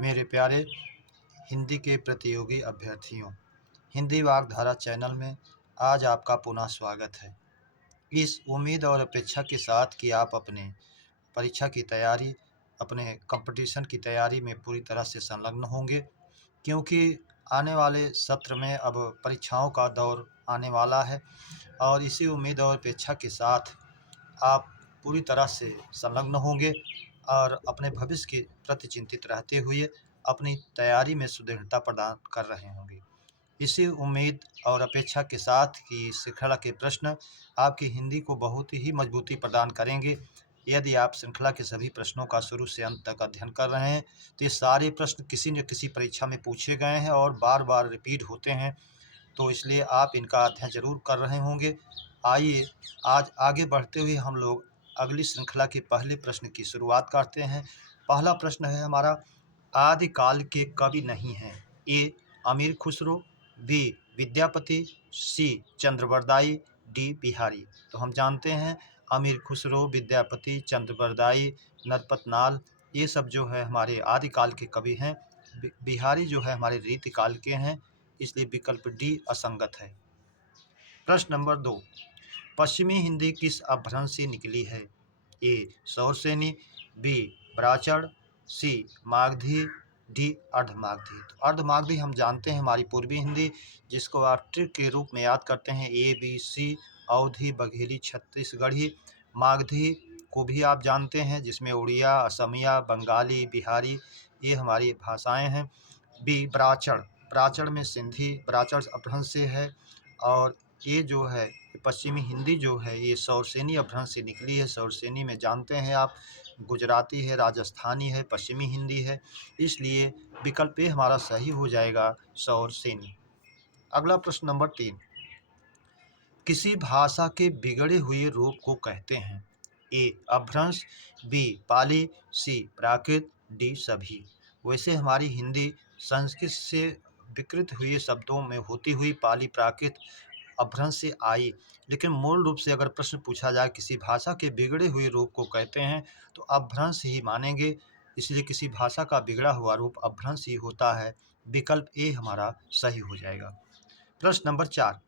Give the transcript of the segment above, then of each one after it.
मेरे प्यारे हिंदी के प्रतियोगी अभ्यर्थियों, हिंदी वाग्धारा चैनल में आज आपका पुनः स्वागत है। इस उम्मीद और अपेक्षा के साथ कि आप अपने परीक्षा की तैयारी, अपने कंपटीशन की तैयारी में पूरी तरह से संलग्न होंगे, क्योंकि आने वाले सत्र में अब परीक्षाओं का दौर आने वाला है और इसी उम्मीद और अपेक्षा के साथ आप पूरी तरह से संलग्न होंगे और अपने भविष्य के प्रति चिंतित रहते हुए अपनी तैयारी में सुदृढ़ता प्रदान कर रहे होंगे। इसी उम्मीद और अपेक्षा के साथ कि श्रृंखला के प्रश्न आपकी हिंदी को बहुत ही मजबूती प्रदान करेंगे। यदि आप श्रृंखला के सभी प्रश्नों का शुरू से अंत तक अध्ययन कर रहे हैं तो ये सारे प्रश्न किसी न किसी परीक्षा में पूछे गए हैं और बार बार रिपीट होते हैं, तो इसलिए आप इनका अध्ययन जरूर कर रहे होंगे। आइए आज आगे बढ़ते हुए हम लोग अगली श्रृंखला के पहले प्रश्न की शुरुआत करते हैं। पहला प्रश्न है हमारा, आदिकाल के कवि नहीं हैं। ए अमीर खुसरो, बी विद्यापति, सी चंद्रवरदाई, डी बिहारी। तो हम जानते हैं अमीर खुसरो, विद्यापति, चंद्रवरदाई, नरपतनाल ये सब जो है हमारे आदिकाल के कवि हैं। बिहारी जो है हमारे रीतिकाल के हैं, इसलिए विकल्प डी असंगत है। प्रश्न नंबर 2, पश्चिमी हिंदी किस अपभ्रंश से निकली है? ए सौरसेनी, बी प्राचड़, सी मागधी, डी अर्धमागधी। तो अर्धमागधी हम जानते हैं हमारी पूर्वी हिंदी, जिसको आप ट्रिक के रूप में याद करते हैं ए बी सी, अवधी, बघेली, छत्तीसगढ़ी। मागधी को भी आप जानते हैं, जिसमें उड़िया, असमिया, बंगाली, बिहारी ये हमारी भाषाएं हैं। बी प्राचड़, प्राचड़ में सिंधी प्राचड़ अपभ्रंश से है और ये जो है पश्चिमी हिंदी जो है ये सौरसेनी अपभ्रंश से निकली है। सौरसेनी में जानते हैं आप गुजराती है, राजस्थानी है, पश्चिमी हिंदी है, इसलिए विकल्प ए हमारा सही हो जाएगा, सौरसेनी। अगला प्रश्न नंबर 3, किसी भाषा के बिगड़े हुए रूप को कहते हैं? ए अपभ्रंश, बी पाली, सी प्राकृत, डी सभी। वैसे हमारी हिंदी संस्कृत से विकृत हुए शब्दों में होती हुई पाली प्राकृत अपभ्रंश से आई, लेकिन मूल रूप से अगर प्रश्न पूछा जाए किसी भाषा के बिगड़े हुए रूप को कहते हैं तो अपभ्रंश ही मानेंगे, इसलिए किसी भाषा का बिगड़ा हुआ रूप अपभ्रंश ही होता है। विकल्प ए हमारा सही हो जाएगा। प्रश्न नंबर 4,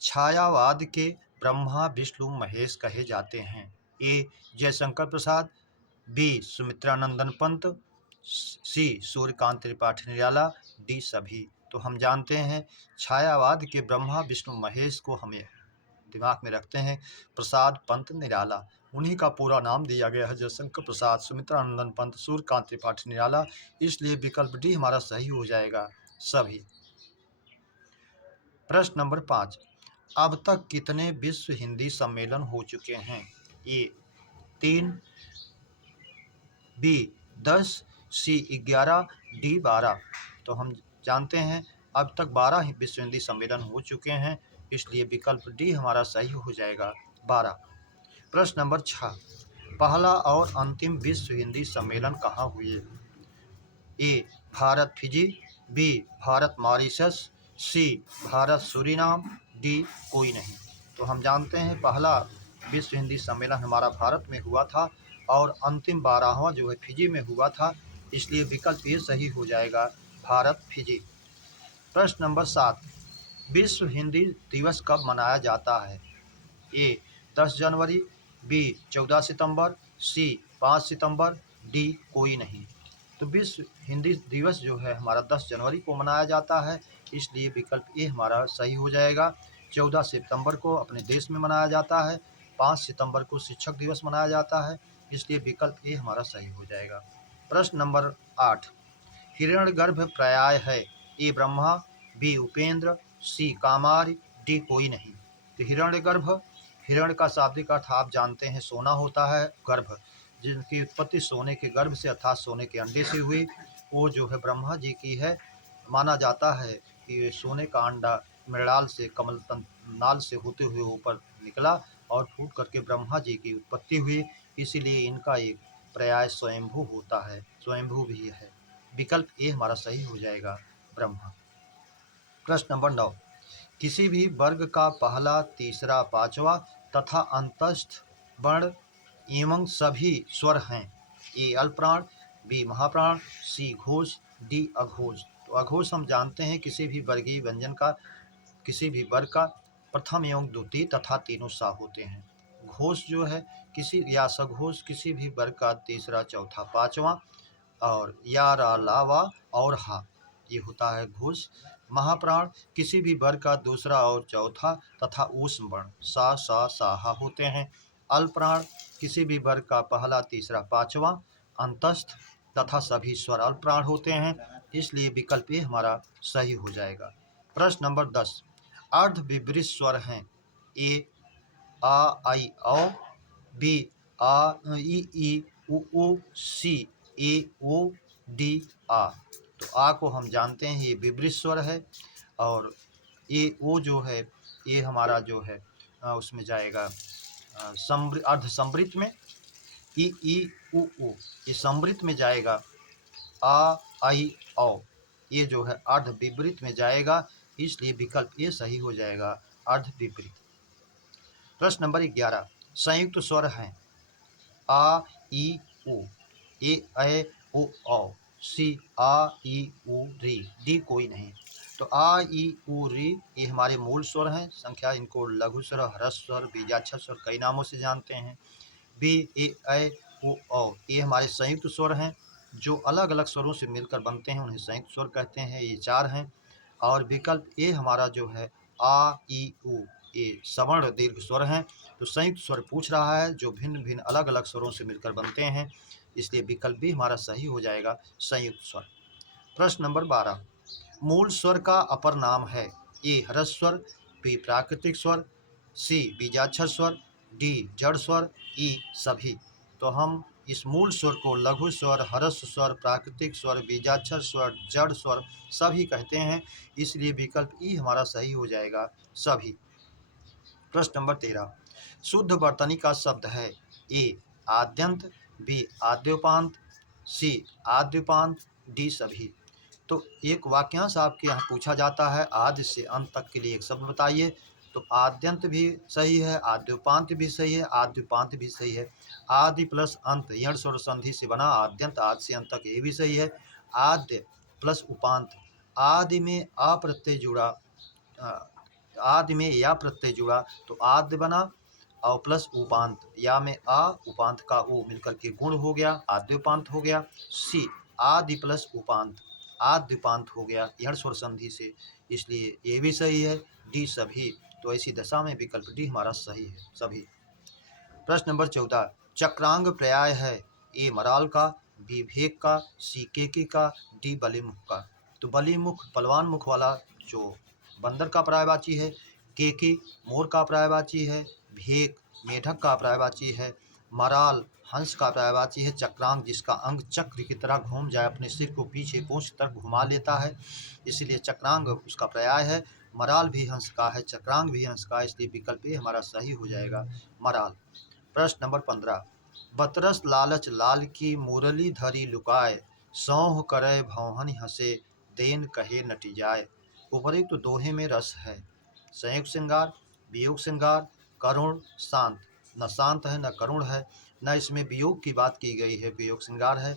छायावाद के ब्रह्मा विष्णु महेश कहे जाते हैं? ए जयशंकर प्रसाद, बी सुमित्रानंदन पंत, सी सूर्यकांत त्रिपाठी निराला, डी सभी। तो हम जानते हैं छायावाद के ब्रह्मा विष्णु महेश को हमें दिमाग में रखते हैं प्रसाद, पंत, निराला। उन्हीं का पूरा नाम दिया गया है जयशंकर प्रसाद, सुमित्रानंदन पंत, सूर्यकांत त्रिपाठी निराला, इसलिए विकल्प डी हमारा सही हो जाएगा, सभी। प्रश्न नंबर 5, अब तक कितने विश्व हिंदी सम्मेलन हो चुके हैं? ए 3, बी 10, सी 11, डी 12। तो हम जानते हैं अब तक 12 विश्व हिंदी सम्मेलन हो चुके हैं, इसलिए विकल्प डी हमारा सही हो जाएगा, 12। प्रश्न नंबर 6, पहला और अंतिम विश्व हिंदी सम्मेलन कहाँ हुए? A Bharat Fiji, B Bharat Mauritius, C Bharat Suriname, D कोई नहीं। तो हम जानते हैं पहला विश्व हिंदी सम्मेलन हमारा भारत में हुआ था और अंतिम 12वां जो है फिजी में हुआ था, इसलिए विकल्प ये सही हो जाएगा, भारत फिजी। प्रश्न नंबर 7, विश्व हिंदी दिवस कब मनाया जाता है? ए 10 जनवरी, बी 14 सितंबर, सी 5 सितंबर, डी कोई नहीं। तो विश्व हिंदी दिवस जो है हमारा 10 जनवरी को मनाया जाता है, इसलिए विकल्प ए हमारा सही हो जाएगा। 14 सितंबर को अपने देश में मनाया जाता है, 5 सितंबर को शिक्षक दिवस मनाया जाता है, इसलिए विकल्प ए हमारा सही हो जाएगा। प्रश्न नंबर 8, हिरण्यगर्भ पर्याय है? ए ब्रह्मा, बी उपेंद्र, सी कामार्य, डी कोई नहीं। तो हिरण्यगर्भ, हिरण्य का शाब्दिक अर्थ आप जानते हैं सोना होता है, गर्भ जिनकी उत्पत्ति सोने के गर्भ से अर्थात सोने के अंडे से हुई, वो जो है ब्रह्मा जी की है। माना जाता है कि सोने का अंडा मृणाल से कमल नाल से होते हुए ऊपर निकला और फूट करके ब्रह्मा जी की उत्पत्ति हुई, इसीलिए इनका एक पर्याय स्वयंभू होता है, स्वयंभू भी है। विकल्प ए हमारा सही हो जाएगा, ब्रह्मा। प्रश्न नंबर 9, किसी भी वर्ग का पहला, तीसरा, पांचवा तथा अंतस्थ वर्ण एवं सभी स्वर हैं? ए अल्पप्राण, बी महाप्राण, सी घोष, डी अघोष। तो अघोष हम जानते हैं किसी भी वर्गीय व्यंजन का, किसी भी वर्ग का प्रथम एवं द्वितीय तथा तीनों सा होते हैं। घोष जो है किसी या सघोष किसी भी वर्ग का तीसरा चौथा पांचवा, और या रा ला वा और हा, ये होता है घोष। महाप्राण किसी भी वर्ग का दूसरा और चौथा तथा ऊष्म वर्ण सा सा साहा होते हैं। अल्पप्राण किसी भी वर्ग का पहला तीसरा पांचवा अंतस्थ तथा सभी स्वर अल्पप्राण होते हैं, इसलिए विकल्प ए हमारा सही हो जाएगा। प्रश्न नंबर 10, अर्ध विवृत स्वर हैं। ए आ आई औ, बी आ ई उ ऊ, सी ए ओ, डी आ। तो आ को हम जानते हैं ये विवृत स्वर है, और ए ओ जो है ये हमारा जो है उसमें जाएगा अर्ध समृत में। ई उ ऊ ये समृत में जाएगा। आ आई औ ये जो है अर्ध विपरीत में जाएगा, इसलिए विकल्प ए सही हो जाएगा, अर्ध विपरीत। प्रश्न नंबर 11, संयुक्त स्वर हैं। आ ई उ, ए ओ औ, सी आ ई उ री, डी कोई नहीं। तो आ ई उ री ये हमारे मूल स्वर हैं, संख्या इनको लघु स्वर, ह्रस्व स्वर, बीजाक्षर स्वर कई नामों से जानते हैं। बी ए ओ औ ये हमारे संयुक्त स्वर हैं, जो अलग अलग स्वरों से मिलकर बनते हैं उन्हें संयुक्त स्वर कहते हैं, ये 4 हैं। और विकल्प ए हमारा जो है आ ई उ ये सवर्ण दीर्घ स्वर हैं। तो संयुक्त स्वर पूछ रहा है जो भिन्न भिन्न अलग अलग स्वरों से मिलकर बनते हैं, इसलिए विकल्प भी हमारा सही हो जाएगा, संयुक्त स्वर। प्रश्न नंबर 12, मूल स्वर का अपर नाम है। ए ह्रस्व स्वर, बी प्राकृतिक स्वर, सी बीजाक्षर स्वर, डी जड़ स्वर, ई सभी। तो हम इस मूल स्वर को लघु स्वर, ह्रस्व स्वर, प्राकृतिक स्वर, बीजाक्षर स्वर, जड़ स्वर सभी कहते हैं, इसलिए विकल्प ई हमारा सही हो जाएगा, सभी। प्रश्न नंबर 13, शुद्ध वर्तनी का शब्द है। ए आद्यंत, बी आद्योपांत, सी आद्योपांत, डी सभी। तो एक वाक्यांश आपके यहाँ पूछा जाता है, आदि से अंत तक के लिए एक शब्द बताइए। तो आद्यंत भी सही है, आद्योपांत भी सही है, आद्योपांत भी सही है। आदि प्लस अंत यण स्वर संधि से बना आद्यंत, आदि से अंत तक, ये भी सही है। आद्य प्लस उपांत, आदि में आ प्रत्यय जुड़ा, आदि में या प्रत्यय जुड़ा तो आद्य बना, और प्लस उपांत, या में आ उपांत का ओ मिलकर के गुण हो गया, आद्योपांत हो गया। सी आदि प्लस उपांत, आद्योपांत हो गया यण स्वर संधि से, इसलिए ये भी सही है, डी सभी। तो ऐसी दशा में विकल्प डी हमारा सही है, सभी। प्रश्न नंबर 14, चक्रांग पर्याय है। ए मराल का, बी भेक का, सी केकी का, डी बलिमुख का। तो बलिमुख बलवान मुख वाला जो बंदर का पर्यायवाची है, केकी मोर का पर्यायवाची है, भेक मेढक का पर्यायवाची है, मराल हंस का पर्यायवाची है, चक्रांग जिसका अंग चक्र की तरह घूम जाए, अपने सिर को पीछे पूंछ की तरफ घुमा लेता है, इसलिए चक्रांग उसका पर्याय है। मराल भी हंस का है, चक्रांग भी हंस का है, इसलिए विकल्प ए हमारा सही हो जाएगा, मराल। प्रश्न नंबर 15, बतरस लालच लाल की मुरली धरी लुकाए, सौह करे भौहन हंसे, देन कहे नटी जाए। उपयुक्त तो दोहे में रस है। संयुक्त श्रृंगार, वियोग श्रृंगार, करुण, शांत। न शांत है न करुण है, न इसमें वियोग की बात की गई है, वियोग श्रृंगार है,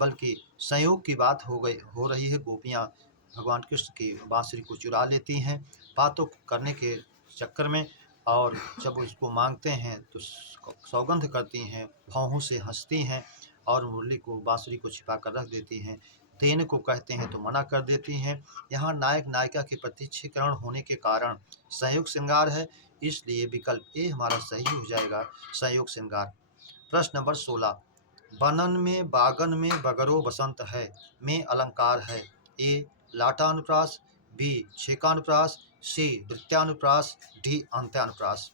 बल्कि संयोग की बात हो रही है। गोपियाँ भगवान कृष्ण की बांसुरी को चुरा लेती हैं बातों करने के चक्कर में, और जब उसको मांगते हैं तो सौगंध करती हैं, भौहों से हंसती हैं, और मुरली को बांसुरी को छिपा कर रख देती हैं। देने को कहते हैं तो मना कर देती हैं। यहाँ नायक नायिका के प्रत्यक्षीकरण होने के कारण संयोग श्रृंगार है, इसलिए विकल्प ए हमारा सही हो जाएगा, संयोग श्रृंगार। प्रश्न नंबर 16, बनन में बागन में बगरो बसंत है, में अलंकार है। ए लाटानुप्रास, बी छेकानुप्रास, सी वृत्त्यानुप्रास, डी अंत्यानुप्रास।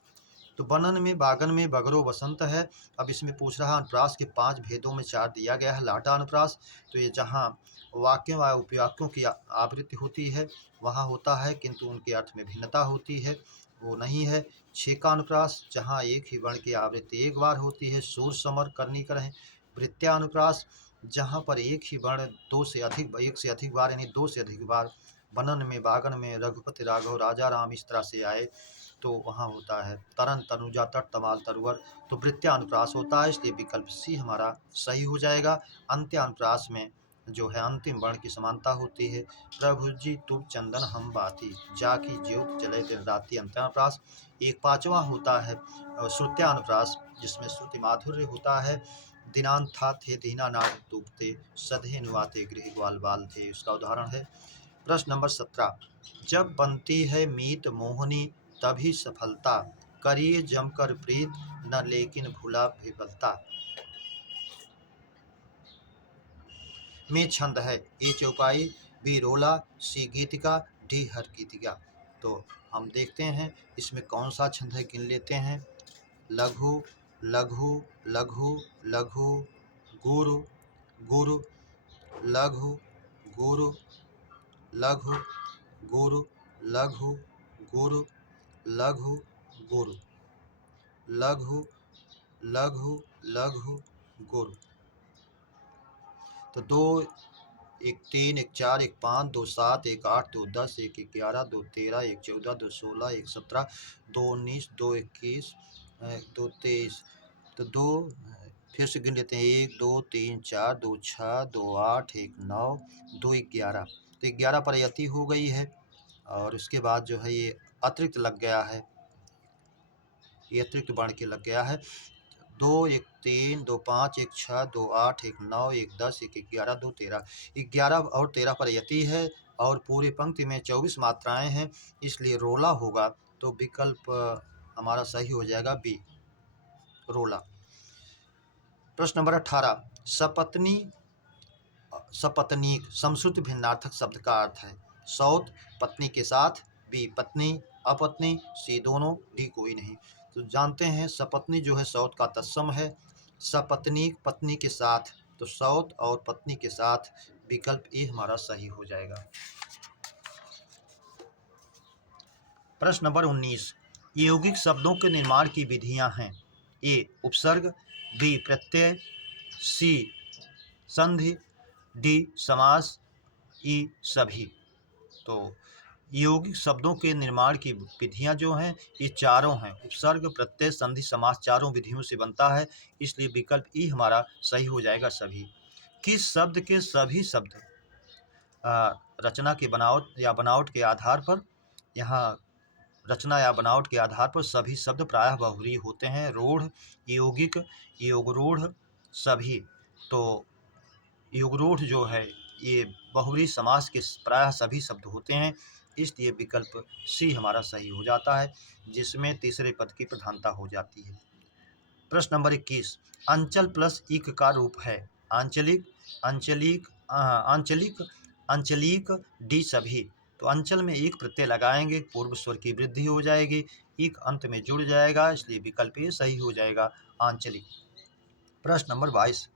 तो बनन में बागन में बगरो बसंत है। अब इसमें पूछ रहा अनुप्रास के 5 भेदों में 4 दिया गया है। लाटा अनुप्रास तो ये जहाँ वाक्यों व उपवाक्यों की आवृत्ति होती है वहाँ होता है, किंतु उनके अर्थ में भिन्नता होती है, वो नहीं है। छेका अनुप्रास जहाँ एक ही वर्ण की आवृत्ति एक बार होती है, सूर समर करनी करें। वृत्त्यानुप्रास जहाँ पर एक ही वर्ण एक से अधिक बार यानी 2 से अधिक बार बनन में बागन में रघुपति राघव राजा राम, इस तरह से आए तो वहाँ होता है तरन तनुजा तट तमाल तरुवर, तो वृत्त्यानुप्रास होता है, इसलिए विकल्प सी हमारा सही हो जाएगा। अंत्यानुप्रास में जो है अंतिम वर्ण की समानता होती है। प्रभु जी तुम चंदन हम बाती, जाकी ज्योत जले दिन राति, अंत्यानुप्रास। एक पांचवा होता है श्रुत्यानुप्रास, जिसमें श्रुति माधुर्य होता है। दिनांत था थे दीना नाट तूपते, सधे नुआते गृह ग्वाल बाल थे, उसका उदाहरण है। प्रश्न नंबर 17, जब बनती है मीत मोहनी तभी सफलता, करिए जमकर प्रीत न लेकिन भूला विफलता। में छंद है, ए चौपाई, बी रोला, सी गीतिका, डी हर गीतिका। तो हम देखते हैं इसमें कौन सा छंद है, गिन लेते हैं। लघु लघु लघु लघु, गुरु गुरु, लघु गुरु, लघु गुरु, लघु गुरु, लघु गुरु, लघु लघु लघु गुरु। तो 2 1 3 1 4 1 5 2 7 1 8 2 10 1 11 2 13 1 14 2 16 1 17 2 19 2 21 2 23। तो 2 फिर से गिन लेते हैं, 1 2 3 4 2 6 2 8 1 9 2 11। तो 11 पर यति हो गई है और उसके बाद जो है ये अतिरिक्त लग गया है, ये अतिरिक्त बढ़ के लग गया है। 2 1 3 2 5 1 6 2 8 1 9 1 10 1 11 2 13। 11 और 13 पर यति है और पूरी पंक्ति में 24 मात्राएं हैं, इसलिए रोला होगा। तो विकल्प हमारा सही हो जाएगा बी, रोला। प्रश्न नंबर 18, सपत्नी सपत्नीक समश्रुत भिन्नार्थक शब्द का अर्थ है। सौत पत्नी के साथ, बी पत्नी अपत्नी, सी दोनों, डी कोई नहीं। तो जानते हैं सपत्नी जो है सौत का तत्सम है, सपत्नीक पत्नी के साथ, तो सौत और पत्नी के साथ, विकल्प ए हमारा सही हो जाएगा। प्रश्न नंबर 19, यौगिक शब्दों के निर्माण की विधियां हैं। ए उपसर्ग, बी प्रत्यय, सी संधि, डी समास, ई सभी। तो यौगिक शब्दों के निर्माण की विधियां जो हैं ये चारों हैं, उपसर्ग प्रत्यय संधि समास, चारों विधियों से बनता है, इसलिए विकल्प ई हमारा सही हो जाएगा सभी। किस शब्द के सभी शब्द रचना के बनावट या बनावट के आधार पर, यहाँ रचना या बनावट के आधार पर सभी शब्द प्रायः बहुव्रीहि होते हैं। रूढ़, यौगिक, योगरूढ़, सभी। तो योगरूढ़ जो है ये बहुव्रीहि समास के प्रायः सभी शब्द होते हैं, इसलिए विकल्प सी हमारा सही हो जाता है, जिसमें तीसरे पद की प्रधानता हो जाती है। प्रश्न नंबर 21, अंचल प्लस इक का रूप है। आंचलिक, आंचलिक, आंचलिक, आंचलिक, डी सभी। तो अंचल में एक प्रत्यय लगाएंगे, पूर्व स्वर की वृद्धि हो जाएगी, एक अंत में जुड़ जाएगा, इसलिए विकल्प ए सही हो जाएगा, आंचलिक। प्रश्न नंबर 22,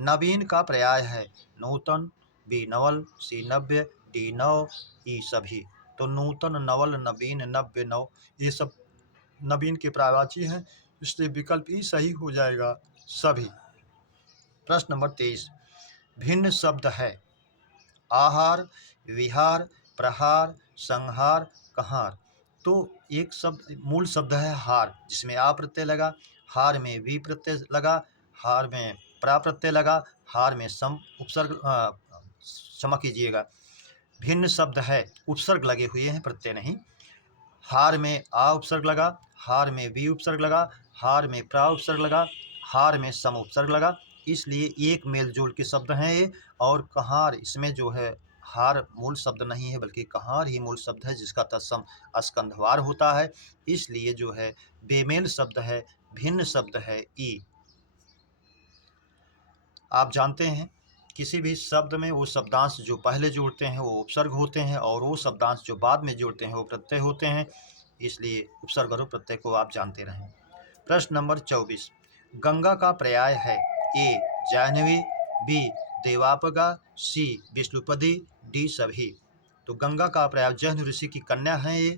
नवीन का पर्याय है। नूतन, बी नवल, सी नव्य, डी नव, ई सभी। तो नूतन, नवल, नवीन, नव्य, नव, ये सब नवीन के पर्यायवाची हैं, इसलिए विकल्प ई सही हो जाएगा, सभी। प्रश्न नंबर 23, भिन्न शब्द है। आहार, विहार, प्रहार, संहार, कहार। तो एक शब्द मूल शब्द है हार, जिसमें आ प्रत्यय लगा, हार में वी प्रत्यय लगा, हार में प्रा प्रत्यय लगा, हार में सम उपसर्ग, क्षमा कीजिएगा, भिन्न शब्द है, उपसर्ग लगे हुए हैं, प्रत्यय नहीं। हार में आ उपसर्ग लगा, हार में वी उपसर्ग लगा, हार में प्रा उपसर्ग लगा, हार में सम उपसर्ग लगा, इसलिए एक मेल जोल के शब्द हैं ये। और कहार, इसमें जो है हार मूल शब्द नहीं है, बल्कि कहार ही मूल शब्द है, जिसका तत्सम स्कंधवार होता है, इसलिए जो है बेमेल शब्द है, भिन्न शब्द है, ई। आप जानते हैं किसी भी शब्द में वो शब्दांश जो पहले जोड़ते हैं वो उपसर्ग होते हैं, और वो शब्दांश जो बाद में जोड़ते हैं वो प्रत्यय होते हैं, इसलिए उपसर्ग और प्रत्यय को आप जानते रहें। प्रश्न नंबर 24, गंगा का पर्याय है। ए जाह्नवी, बी देवापगा, सी विष्णुपदी, डी सभी। तो गंगा का पर्याय जह्न ऋषि की कन्या है ये,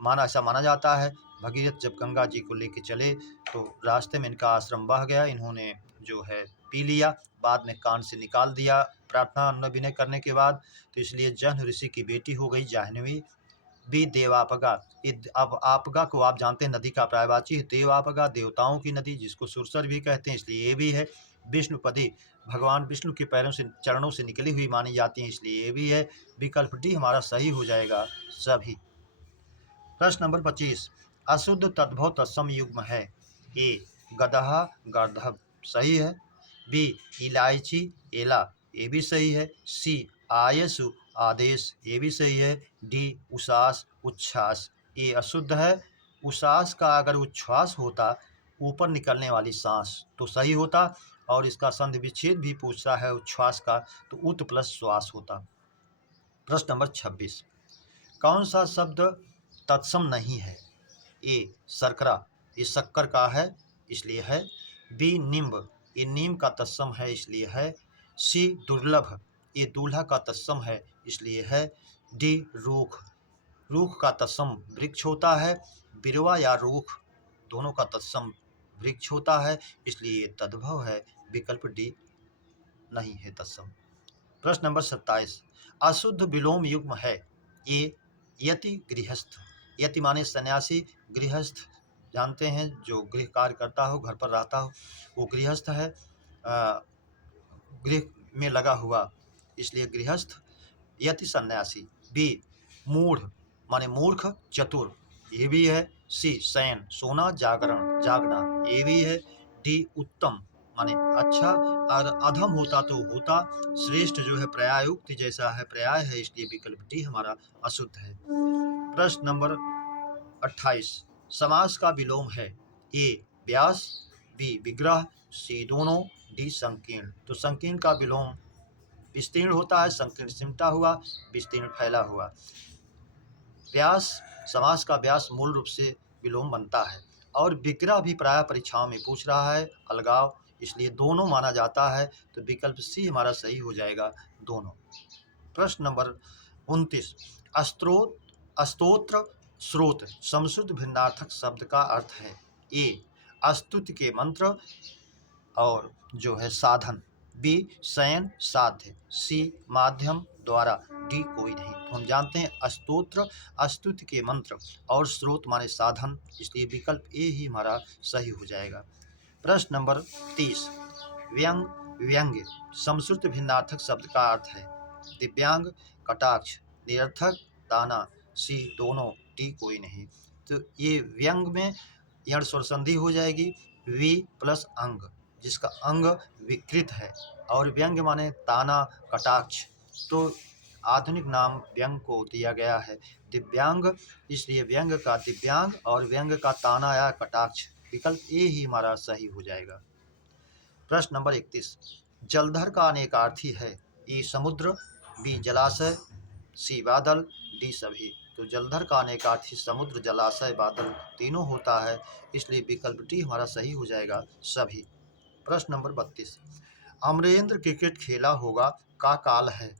ऐसा माना जाता है। भगीरथ जब गंगा जी को लेके चले तो रास्ते में इनका आश्रम बह गया, इन्होंने जो है पी लिया, बाद में कान से निकाल दिया प्रार्थना अन्न विनय करने के बाद, तो इसलिए जन्ह ऋषि की बेटी हो गई जाह्नवी। बी देवापगा, अब आपगा को आप जानते हैं नदी का पर्यायवाची है। देवापगा देवताओं की नदी, जिसको सुरसर भी कहते हैं, इसलिए ये भी है। विष्णुपदी भगवान विष्णु के पैरों से चरणों से निकली हुई मानी जाती है, इसलिए ये भी है। विकल्प डी हमारा सही हो जाएगा सभी। प्रश्न नंबर 25, अशुद्ध तद्भव तत्सम युग्म है। ए गदहा गर्दभ, सही है। बी इलायची एला, ये भी सही है। सी आयसु आदेश, ये भी सही है। डी उसास उच्छ्वास, ये अशुद्ध है। उसास का अगर उच्छ्वास होता, ऊपर निकलने वाली सांस, तो सही होता, और इसका संधि विच्छेद भी पूछता है उच्छ्वास का, तो उत प्लस श्वास होता। प्रश्न नंबर 26, कौन सा शब्द तत्सम नहीं है। ए शर्करा, ये शक्कर का है, इसलिए है। बी निम्ब, ये नीम का तत्सम है, इसलिए है। सी दुर्लभ, ये दूल्हा का तत्सम है, इसलिए है। डी रूख, रूख का तत्सम वृक्ष होता है। बिरवा या रूख दोनों का तत्सम वृक्ष होता है, इसलिए ये तद्भव है। विकल्प डी नहीं है तत्सम। प्रश्न नंबर 27, अशुद्ध विलोम युग्म है। ए यति गृहस्थ, यति माने सन्यासी, गृहस्थ जानते हैं जो गृह कार्य करता हो, घर पर रहता हो, वो गृहस्थ है। गृह में लगा हुआ, इसलिए गृहस्थ। यति सन्यासी। बी मूढ़ माने मूर्ख चतुर, ये भी है। सी शयन सोना जागरण जागना, ये भी है। डी उत्तम माने अच्छा, और अधम होता तो होता, श्रेष्ठ जो है पर्यायुक्त जैसा है, पर्याय है, इसलिए विकल्प डी हमारा अशुद्ध है। प्रश्न नंबर 28, समास का विलोम है। ए व्यास, बी विग्रह, सी दोनों, डी संकीर्ण। तो संकीर्ण का विलोम विस्तीर्ण होता है, संकीर्ण सिमटा हुआ, विस्तीर्ण फैला हुआ। व्यास, समास का व्यास मूल रूप से विलोम बनता है, और विग्रह भी प्रायः परीक्षाओं में पूछ रहा है, अलगाव, इसलिए दोनों माना जाता है, तो विकल्प सी हमारा सही हो जाएगा, दोनों। प्रश्न नंबर 29, स्तोत्र स्रोत संस्कृत भिन्नार्थक शब्द का अर्थ है। ए स्तुति के मंत्र और जो है साधन। बी शयन साध्य। सी माध्यम द्वारा। डी कोई नहीं। तो हम जानते हैं स्तोत्र स्तुति के मंत्र और स्रोत माने साधन, इसलिए विकल्प ए ही हमारा सही हो जाएगा। प्रश्न नंबर 30, व्यंग व्यंग्य संस्कृत भिन्नार्थक शब्द का अर्थ है। दिव्यांग कटाक्ष, निरर्थक ताना, सी दोनों, डी कोई नहीं। तो ये व्यंग में यण स्वर संधि हो जाएगी, वी प्लस अंग, जिसका अंग विकृत है, और व्यंग माने ताना कटाक्ष, तो आधुनिक नाम व्यंग को दिया गया है दिव्यांग, इसलिए व्यंग का दिव्यांग और व्यंग का ताना या कटाक्ष, विकल्प ए ही हमारा सही हो जाएगा। प्रश्न नंबर 31, जलधर का अनेकार्थी है। ए समुद्र, बी जलाशय, सी बादल, डी सभी। तो जलधर का अनेकार्थी समुद्र, जलाशय, बादल तीनों होता है, इसलिए विकल्प डी हमारा सही हो जाएगा, सभी। प्रश्न नंबर 32, अमरेंद्र क्रिकेट खेला होगा का काल है।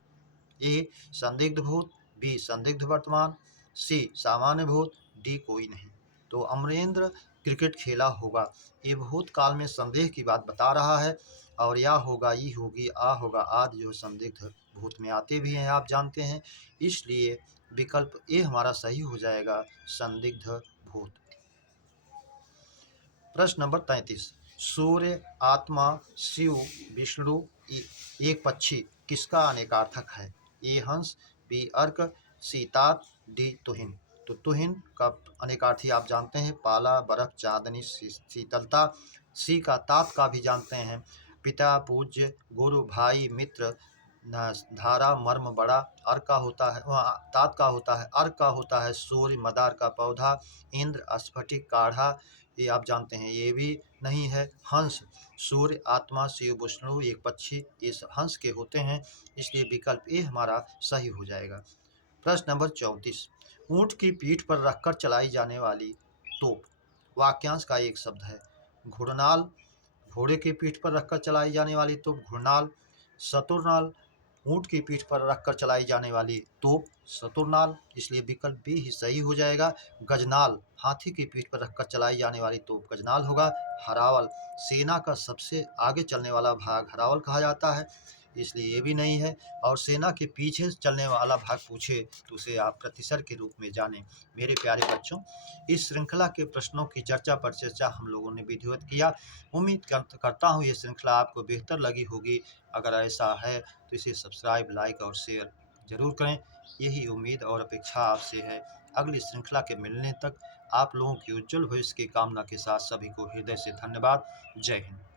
ए संदिग्ध भूत, बी संदिग्ध वर्तमान, सी सामान्य भूत, डी कोई नहीं। तो अमरेंद्र क्रिकेट खेला होगा, ये भूतकाल में संदेह की बात बता रहा है, और या होगा, ई होगी, आ होगा आदि जो संदिग्ध भूत में आते भी हैं, आप जानते हैं, इसलिए विकल्प ए हमारा सही हो जाएगा, संदिग्ध भूत। प्रश्न नंबर 33, सूर्य, आत्मा, शिव, विष्णु, एक पक्षी किसका अनेकार्थक है। ए हंस, बी अर्क, सी तात, डी तुहिन। तो तुहिन का अनेकार्थी आप जानते हैं, पाला, बर्फ, चांदनी, शीतलता। सी का तात का भी जानते हैं, पिता, पूज्य, गुरु, भाई, मित्र, धारा, मर्म, बड़ा। अर्क का होता है, तात का होता है, अर्क का होता है सूर्य, मदार का पौधा, इंद्र, स्फटिक, काढ़ा, ये आप जानते हैं, ये भी नहीं है। हंस, सूर्य, आत्मा, शिव, विष्णु, एक पक्षी, ये हंस के होते हैं, इसलिए विकल्प ए हमारा सही हो जाएगा। प्रश्न नंबर 34, ऊंट की पीठ पर रखकर चलाई जाने वाली तोप, वाक्यांश का एक शब्द है। घुड़नाल, घोड़े की पीठ पर रखकर चलाई जाने वाली तोप घुड़नाल। शतुरनाल, ऊँट की पीठ पर रखकर चलाई जाने वाली तोप शतुरनाल, इसलिए विकल्प बी ही सही हो जाएगा। गजनाल, हाथी की पीठ पर रखकर चलाई जाने वाली तोप गजनाल होगा। हरावल, सेना का सबसे आगे चलने वाला भाग हरावल कहा जाता है, इसलिए ये भी नहीं है। और सेना के पीछे चलने वाला भाग पूछे तो उसे आप प्रतिसर के रूप में जानें। मेरे प्यारे बच्चों, इस श्रृंखला के प्रश्नों की चर्चा पर चर्चा हम लोगों ने विधिवत किया। उम्मीद करता हूँ ये श्रृंखला आपको बेहतर लगी होगी। अगर ऐसा है तो इसे सब्सक्राइब, लाइक और शेयर जरूर करें। यही उम्मीद और अपेक्षा आपसे है। अगली श्रृंखला के मिलने तक आप लोगों की उज्जवल भविष्य की कामना के साथ सभी को हृदय से धन्यवाद। जय हिंद।